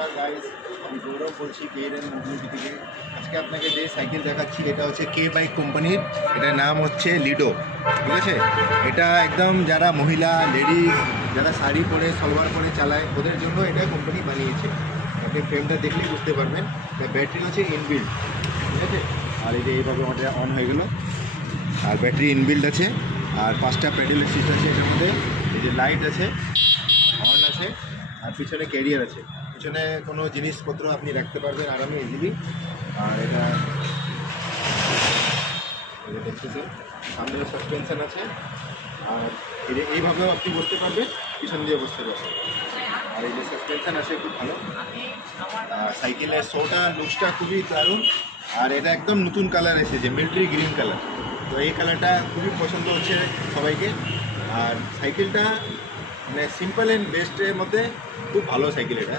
নমস্কার গাইস, আমি গৌরব বলছি কেএন মোবিলিটি থেকে। আজকে আপনাকে যে সাইকেল দেখাচ্ছি এটা হচ্ছে কে বাইক কোম্পানির। এটার নাম হচ্ছে লিডো, ঠিক আছে। এটা একদম যারা মহিলা লেডিস যারা শাড়ি পরে সালোয়ার পরে চালায় ওদের জন্য এটা কোম্পানি বানিয়েছে। আপনি ফ্রেমটা দেখলেই বুঝতে পারবেন। ব্যাটারি হচ্ছে ইনবিল্ড, ঠিক আছে। আর এই যে এইভাবে ওটা অন হয়ে গেল, আর ব্যাটারি ইনবিল্ড আছে। আর 5টা প্যাডেল সিট আছে এটার মধ্যে। এই যে লাইট আছে, হর্ন আছে, আর পিছনে ক্যারিয়ার আছে। পিছনে কোনো জিনিসপত্র আপনি রাখতে পারবেন আরামে ইজিলি। আর এটা দেখতেছেন সামনে সাসপেনশন আছে। আর এই যে এইভাবেও আপনি বসতে পারবেন, পিছন দিয়ে বসতে পারবেন। আর এই যে সাসপেনশন আছে খুব ভালো। আর সাইকেলের শোটা লুকসটা খুবই দারুণ। আর এটা একদম নতুন কালার এসেছে, মিলিটারি গ্রিন কালার। তো এই কালারটা খুবই পছন্দ হচ্ছে সবাইকে। আর সাইকেলটা মানে সিম্পল অ্যান্ড বেস্টের মধ্যে খুব ভালো সাইকেল এটা।